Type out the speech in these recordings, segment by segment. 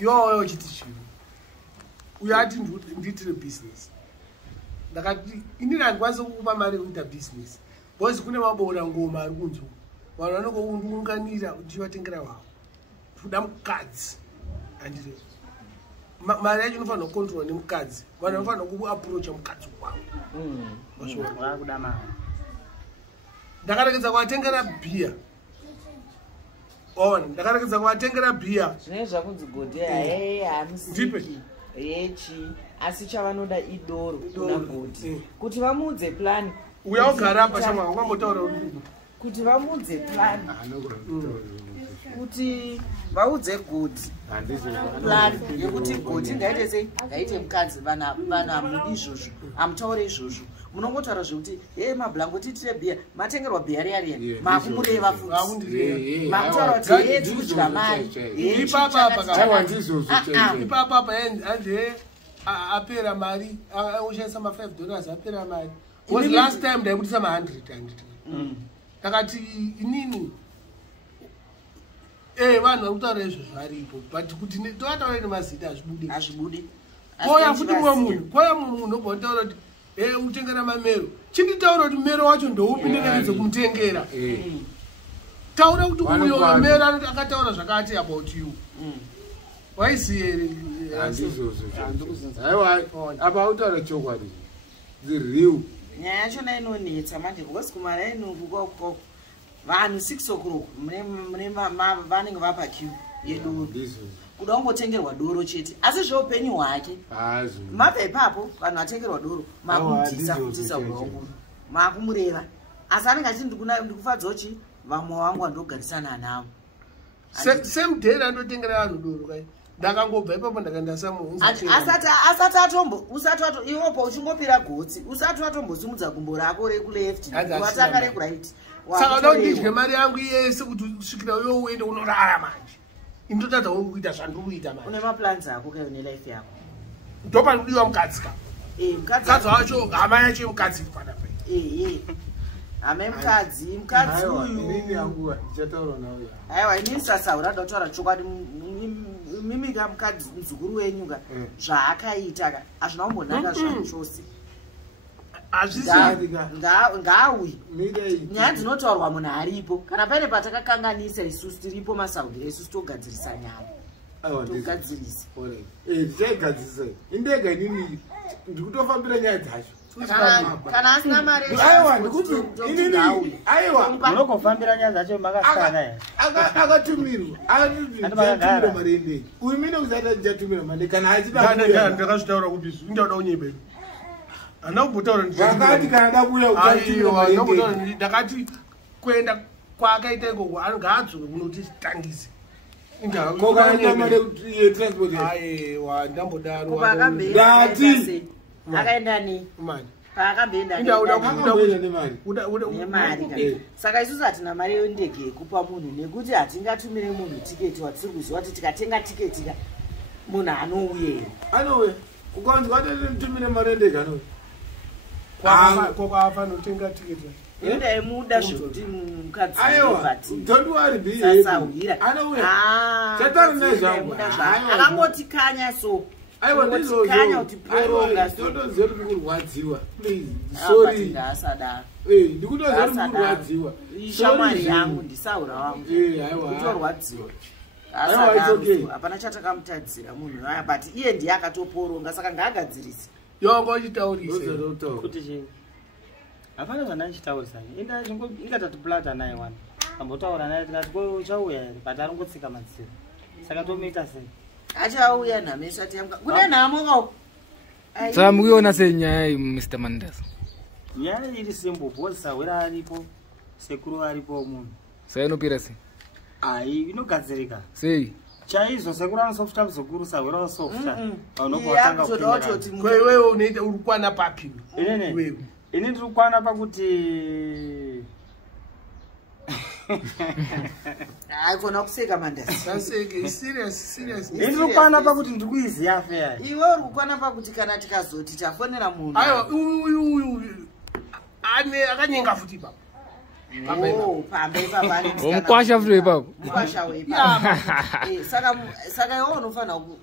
Yo chiti uyati nditire business. Ndakati inini andikwanisi kukupa mari yekuita business. Because kune mabora ngoma ari kunze. Vanhu vanokuunganira uchivatengera wavo. Kuda mukadzi. Andire. Mari yacho inofanira kucontrol nemukadzi. Vanhu vanofanira kuapproach mukadzi wavo. Vakuda mari. Ndakarekedza kuvatengera beer. Ndakarekedza kuvatengera beer. Zvine zvakunzi godhe hamusiki rechi asi chavanoda idoro kuna godhi kuti vamudze plan. Uya ugara apa shamwa wakambotaura kuti vamudze plan kuti vaudze godhi plan yekuti godhi ngaite sei ngaite mukadzi vanhu hamudi izvozvo hamutaure izvozvo munongotaura zvekuti mablango titire bhiya matengerwa bhiya riya makumureva futi makutaura kuti dzikudya mari ipapa hanze apera mari ushandisa $5 apera mari was last time ndaibudisa ma100 takati inini vanhu vari kutaura izvozvo varipo but kuti tovataura nemazita hazvibudi koya futi koya munhu nobva utaura kuti utengera mamero chinditaura kuti mero wacho ndoupi nderekedze kumutengera taura kuti uyo mero akataura zvakati about you waiziye here aiwa apa utaura chokwadi ziriu nyaya yachona inonetsa manje because kumara inokukoko vanhu 6 o'clock vanenge vapa queue yedoro kuda kungotengerwa doro chete asi zveupenyu hwake mabva ipapo vanhu vatengerwa doro makumutisa kudaunguru makumureva asi anenge achiti ndikufadzochi vamwe vangu andogarisana navo same day andotengera vanhu doro kai ndakangobva ipapo ndakaenda asati atombo iwopo uchingopira gotsi usati watombosimudza gumbo rako rekuleft watanga rekuright saka uda kuti ndidye mari yangu yese kuti usvikira uyo uende unorara manje indotadza kuita zvandikuita manje une maplans ako kai une life yako ndopanokudiwa mukadzi ka mukadzi wacho hama yacho yemukadzi iri panapa hama yemukadzi uyu aiwa inini sasa urada kutaura chokwadi mimika mukadzi muzukuru wenyu ka zvaakaita ka hazvina kumbonaka zvanhu chose ngaawi nyaya dzinotaurwa munhu aripo kana paine patakakanganisa isusu tiripo masaudira isusu togadzirisa nyaya togadzirisa ndichaigadzirisa indega inini ndikutofambira nyaya dzacho kana asina mari munokofambira nyaya dzacho makasana akatumirwa atumira mari endei uyu mine kusaita ndichatumira mari kana achida ndakazvitaura kuti ndauda unyebe hana kumbotaura ndakati kana ndakuya uchatumira ndakati kuenda kwaakaita ikoko ngaadzoke kunotitangise aiwa ndambodaro akaenda ni paakaenda nemari saka isusu hatina mari yendege yekupa munhu nekuti hatingatumire munhu tiketi watiri kuziva kuti tikatenga tiketi ka munhu anouye anouye ukanzi kwatinitumire mari yendege anouye kwakafanotenga tiketi ndaimuda zvokuti mukadzi tondiwaribhiasauhira chatari nezvangu akangotikanya so kanya kuti poronga totoziva kuti kurwadziwa sorry ndikutoziva kuti kurwadziwa shamwari yangu ndisaura wangu kutorwadziwa hapana chatakamutadzira munhu aya but iye ndiye akatoporonga saka ngaagadzirise yongo chitaurisa kuti chii hapana zvandachitaurisa ingatatiplata naye wani ambotaura naye tikati uchauya here but aringotsika madziro saka tomuita sei achauya nhamo isati yamuka kune nhamo samukuiona senyaya Mr. Mandas nyaya iri simple bhozi sawira aripo sekuru aripo munhu sainopira sei ai inogadzirika sei chaizvo sekuru anosofta kuzokuru sawira wasofta iwewe unoita uri kwana papi ini ndiri kwana pakuti aikona kuseka mandasindiri kukwana pakuti ndiri kuiziya afeya iwe uri kukwana pakuti kana tikazoti tafonera munhu aiwa uyu ane akanyenga futi papa pamba ipapa Umkwasha futhi ipapo. mkwasha weipapa saka iwe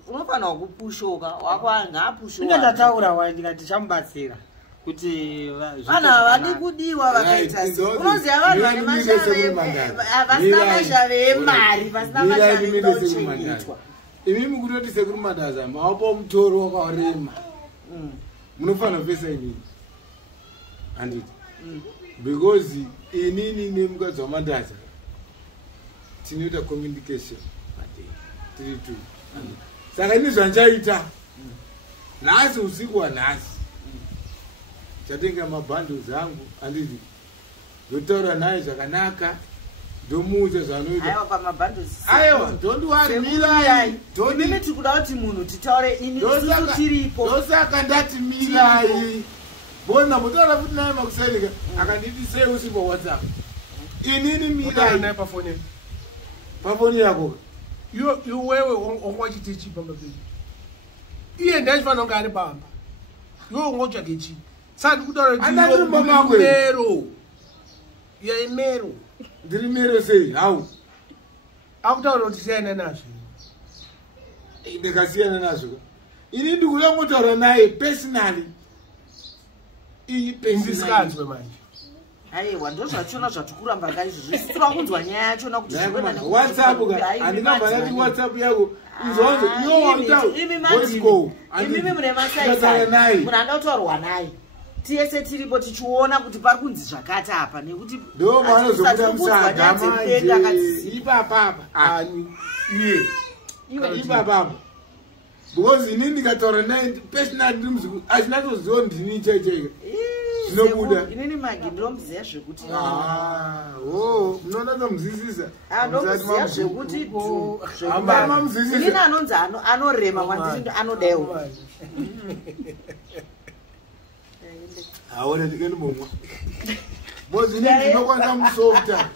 unofanira kupushoka wako angapushoka ingandataura wa ndikati chamubatsira kuti vanhu havadi kudiwa vakaita unoziva vanhu vane mashave vasina mashave emari vasina mashave ekuchengetwa imimi kutoti sekuri Mandaza mawapo mutoro wakarema munofanira kupesa inini handiti because inini nemukadzi waMandaza tinoita communication tiri tu saka ini zvanchaita nhasi usiku wanhasi chatenga mabhandles angu handiti ndotaura naye zvakanaka ndomuudza zvanoita aiwa pamabhandles aiwa don't worry mirai mimi tikuda kuti munhu titaure ini isusu tiripo ndosaka ndati mirai bona mutola futi naye makusaidika akanditi sei usipo WhatsApp inini mirai naye pafoni pafoni yako iwewe ongwachite chi pamba peji iye ndachifanira kunge ari pamba iwe ongotsvake chi sandi kutaura mero yaimero ndiri mero sei hau akutaura kuti siyana nazvo ndikasiyana nazvo ini ndikuda ngotaura naye personally indisinganzwe manje aiwa ndozvachiona zvatikuramba kaizvozvo isi tiri kunzwa nyaya yachona kuti WhatsApp andingambanati WhatsApp yako imimi mune masaisai munhu anda kutaurwa naye tiyese tiripo tichiona kuti pari kunzi zvakati apa nekuti ndo manozokuta musaga manje ipapapa ani ipapapa because ini ndikataura naye personally ndiri muziku achinatoziva ndini chaichaika zvinobuda inini magi ndomuziva zvekuti munoona tomuzisisa ndomuziva zvekuti inini anonzi anorema kwandiri anodaiwa aone ndikendi momwa bozi ini ndinokwanisa musofta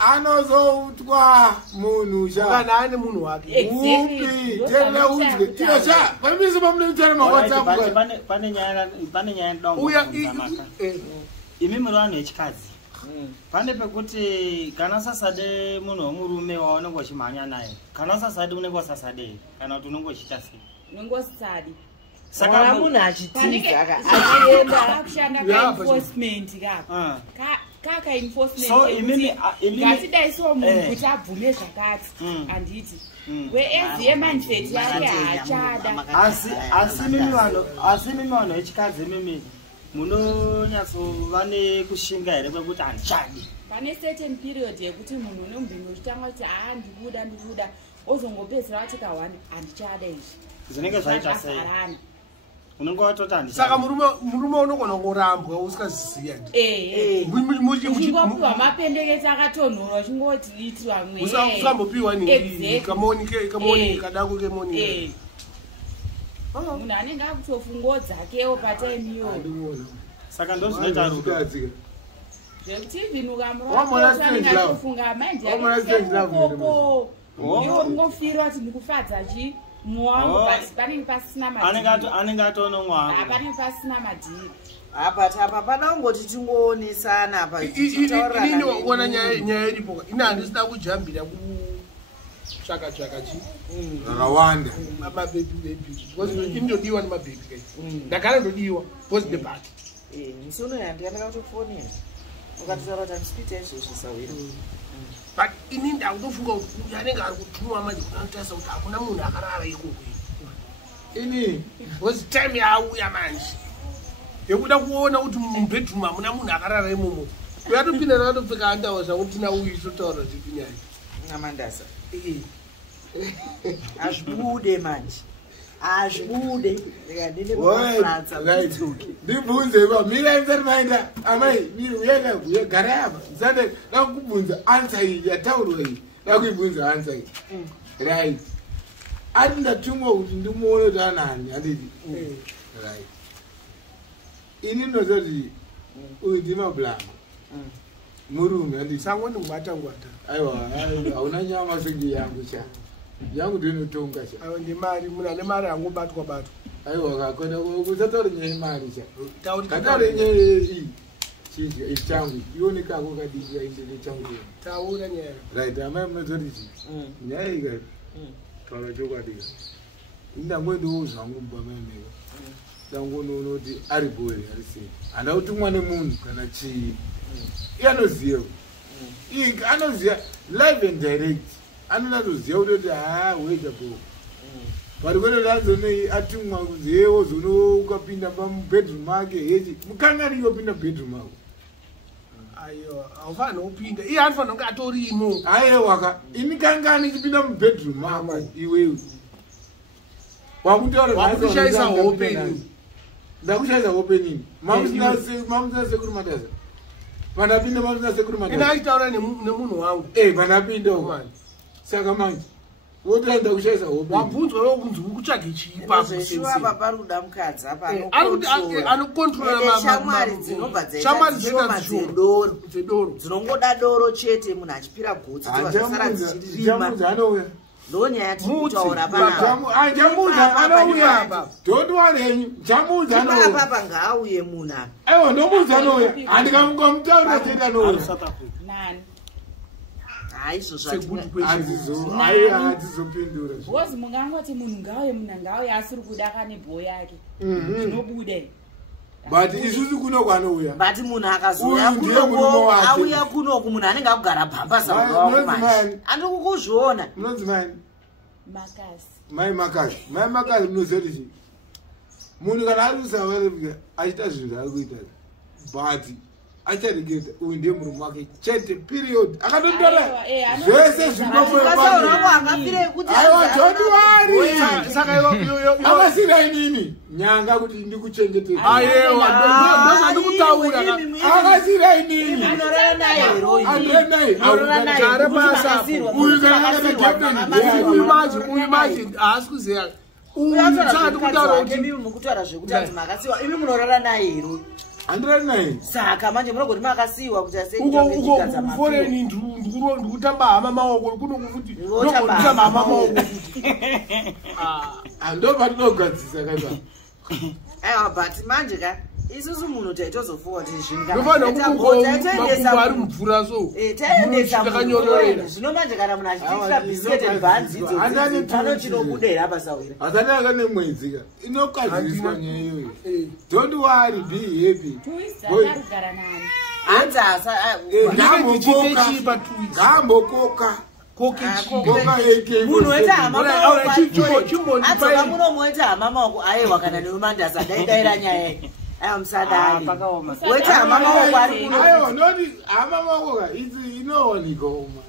anozoutwa munhu kana ane munhu wake upi tenda unzwe tiosha pamisi pamunoitara mawhatsapp pane nyaya ndaumaka imi muri vanhu vechikadzi pane pekuti kana usasade munhu womurume waunenge uchimhanya naye kana usasade unenge usasadei kana kuti unenge uchiita sei unengosadi saka munhu achitiza achienda kushanda kaenforcement kakaenforcementngatidaiso munhu kuti abvume zvakati handiti weezi yemanifeti yake haachada asi mimi vanhu vechikadzi mimi munonyatsova nekushinga here kwekuti handichadi pane certain period yekuti munhu unomubhinga uchitanga kuti ndikuda ozongopedzera vati kahwani handichada izvi zvinenge zvaita sei unenge watoti handisaka saka murume unogona kungorambwa usingaziziya uchingopiwa mapendeketi akatonhorwa uchingoti iti vamwe usambopiwa kamoni kadako kemoni munhu anenge akutofungo dzakewo pataimiyo saka ndozvinoita rudo zvekuti vinhuka muroanenge atofunga maindiaekoko iwo ungofirwa kuti ndikufadza chi mwangu basi panenge pasina anenge atoona mwangu panenge pasina madhiri apa pana ungoti tingoonesa apa inini wakuona nyaya iripo ina handisina kujambira kutsvaka chi rakawanda mabhebi indodiwa nemabhebi kai ndagara ndodiwa because the party misi unoya ndikandakatofonera ukatotaura kuti handisikuita izvozvo sawira but ini ndakutofunga kuti anenge ari kutumwa manje kunanotarisa kuti hakuna munhu akarara ikoko ini because time yaauya manje yekuda kuona kuti mubedroom hamuna munhu akarara imomo uyatopinda nakatopfeka andawa zvakuti tina uyi totaura zvipinyaya naMandaza azvibude manje azvibude ndibvunze mira nsati maenda amai uyanga gara apa sande dakukubvunza ansa iyi yataurwa iyi dakuibvunza ansa iyi right ati ndatumwa kuti ndimuone kuti anani handiti right ini ndinozoti uyu ndimabulama murume handiti sango ndingwata aiwa hauna nyama senge yangu cha yangu ndinotonga cha aiwa ndimari munhu ane mari angobatwa aiwa kakwenda kusataura nyaya yemari Tauri nyaya ichangu ione kako kadii aindele changu taura nyaya right amai munozoti nyaya ika taura chokwadi indangwendiwo zvangu mbamameka ndangonoona kuti ari boy ari sei handa kutumwa nemunhu kana chii iye anoziva anoziva live and direct anonatoziva kuti weda bo pari kwete azonei atumwa kunzi yewo zono ukapinda pamubedroom ake hechi mukangani ingopinda bedroom ako ayo aufana upinda iye anofanira kunge atorimo aiwaka ini kangani ichipinda mubedroom ako iwewe wakutishaisa hope ndakushaisa hope nini mamusina sekuru matasa mandapinda mamusina sekuru matasa ina achitaura nemunhu wangu mandapinda umani saka manje wotoenda kushaisa hope wabvunzwa wewo kunzi uri kutsvage chii paapa pari kuda mukadzi ari kuti anokontrora shamwari dzinobva dzaitashoma dzedoro dzinongoda doro chete munhu achipira gotsi dzivazasara dzichirima ndonyaya yatikutaura panaaanouya dondiwarenyu chamuudza apapa ngaauye munhu apa aiwa ndomuudza anouya handikamugomutaurira chete anouya haizvozvazizopindura bcause mungangoti munhu ngauye asiri kuda kane bho yake zvinobuda but isusu kuno kwanouya but munhu akazouya kunoku munhu anenge akugara bhambasaumanje handiri kukuzviona munonzi mani mai makasi munoziva chii munhu kana ari kusavarevika achiita zvinhu zvaari kuita but acharegeta uyu ndiye murume wake chete period akatotora zvese zvinoakasirai nini nyanga kuti ndikuchengetedzaandikutaura akasirai nini uimagine haasi kuziva mukutaura zvekuti anzi makasiwa imi munorara naye hero handira naye saka manje munogoti makasiwa kuti aseiuforeni ndikutamba hama maoko kunokufuti nogotamba hama maoko andopatinogadzisa kaipa aiwa but manje ka isusu munhu taitozofuwa kuti zvingaanokumakumbo ari mubvura so taendesa zvino manje kana munhu achitiitira biscuit bhanzidzo panotinobudera pasawira hasati aka nemwedzika inokaziswa nyaya iyoyo don't worry be happy hanzi ngambokoka munhu wete hamaadzoka munomuwete hama maoko aiwa kana neumandasa daidaira nyaya aiwa musadari wete hama maoko aiwa noti hama maoko inowanikoma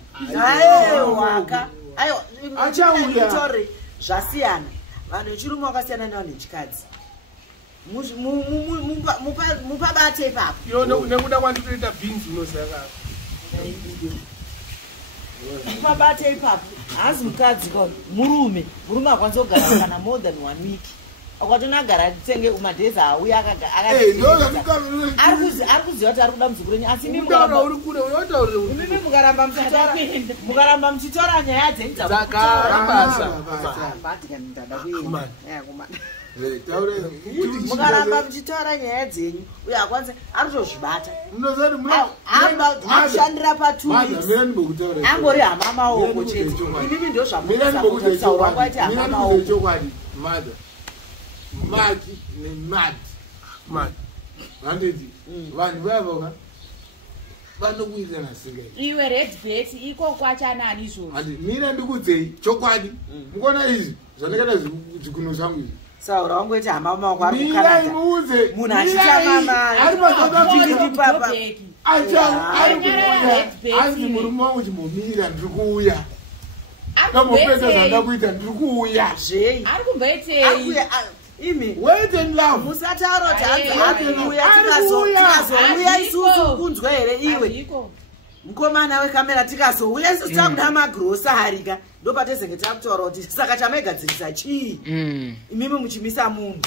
aiwaka aiwa achauyatori zvasiyana vanhu vechirume vakasiyana nevanhu vechikadzi mupabate ipapo nekuda kwanditoita beans unosaka mupabate ipapo hazi mukadzi murume akwanisa kugara kana more than 1 week akwatonagara tenge kumadhezi auya ari kuziva kuti ari kuda muzukuru renyu asi mimi mukaramba muchitora nyaya dzenyu mukaramba muchitora nyaya dzenyu uye akwanisa arikutozvibata akushandira pa2 angori hama maoko chete imimi ndo zvamusaura kwaiti hama maoko maki nemad vanditi vanhu vayavoka vanokuisa nasinga iwe red vet iko kwachanani izvozvo andi mina ndikudzei chokwadi mukuona izvi zvandakaita zvikuno zvangu izvi saura wangoiti hama maoko ari kukanada munhu achitamamaipapa asi murume wangu chimbomira ndiri kuuya kamopedza zvandakuita ndiri kuuya zvei ari kumboitei imi wait and love musataura kuti hanzi tikazouya isusu kunzwa here iwe mukomana wekamera tikazouya isusu takuda magrosari ka ndopatezenge takutaura kuti saka chamaigadzirisa chii imimi muchimisa munhu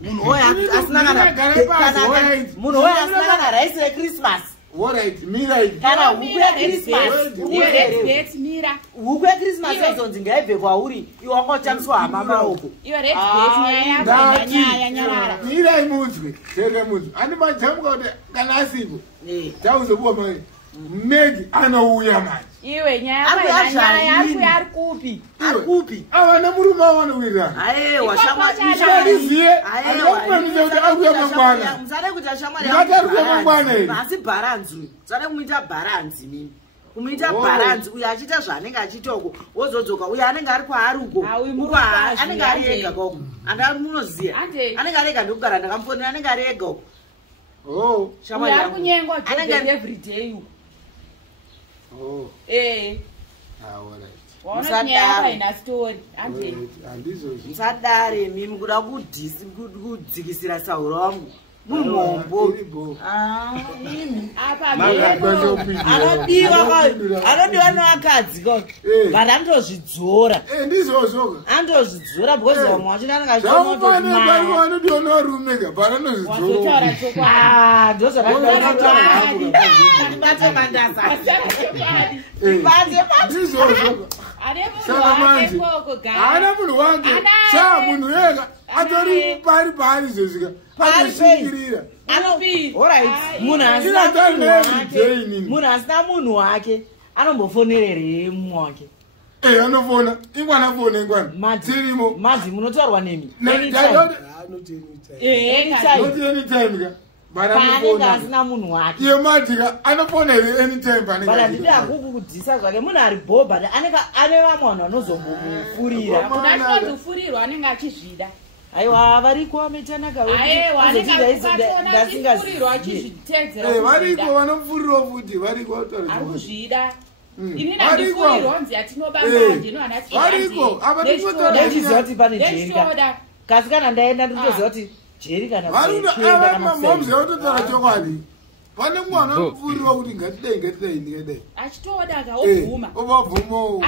munhu oyo asina kana raisi rechristmas Alright, mira it. Kana huku Red mira. Huku yeChristmas yezonzi ngaibve kwauri iwe wangotamiswa hama maoko. Iwe red nyaya nyaya nyarara. Mira imunzwe, tenge munzwe. Ani majamuka kuti kana asipo. Tauzobuwa mai. Megi anouya manje. Iwe nyaya ari kupi? Ari kupi? Avana murume vanowira. Aye, washamwa iziye. Anokupanisa kuti akuya mangwana. Muzare kuti ashamwa ngati ari kuya mangwana ere. Asi balance. Muzare kumuita balance mimi. Kumuita balance uyo achiita zvaanenge achitoko wozodzoka uyo anenge ari kwaari uko. Anenge ari ega koko. Anda munoziya. Anenge ari ega ndokugara ndakamfonera anenge ari ega uko. Oh, shamwa yangu. Kunyengwa every day uko. Oh. Musadare mimi kuda kudzikisira sauro wangu mumhombo anodiwa nevakadzi but andozvidzora because vamwe vachina anodiwa nevarumega but haana munhu wake saa munhu ega atori pari pari zvezvika panoshingirira munhu asina munhu wake anombofonererei mumwe wake anofona ingwana fona ingwana tirimo madzi munotaurwa nemi anytime paanenge asina munhu wake iye madhika anofona here anytime but handidi hakuku kudzisa zvake munhu ari bo but ane vamwe vanhu vanozombomufurira kunatinotofurira anenge achizvida aiwa variko vametanaka variko vanopfurira futi variko ari kuzvida ini nandifurirwanzi yatinobamanje variko avatinotoachiziva kuti pane jerika kasi kana ndaenda ndinotoziva kuti jeri kana mamamziva kutotaura chokwadi pane mwana anopfurira kuti ngatidei ndikadei achitoda ka obvuma obvuma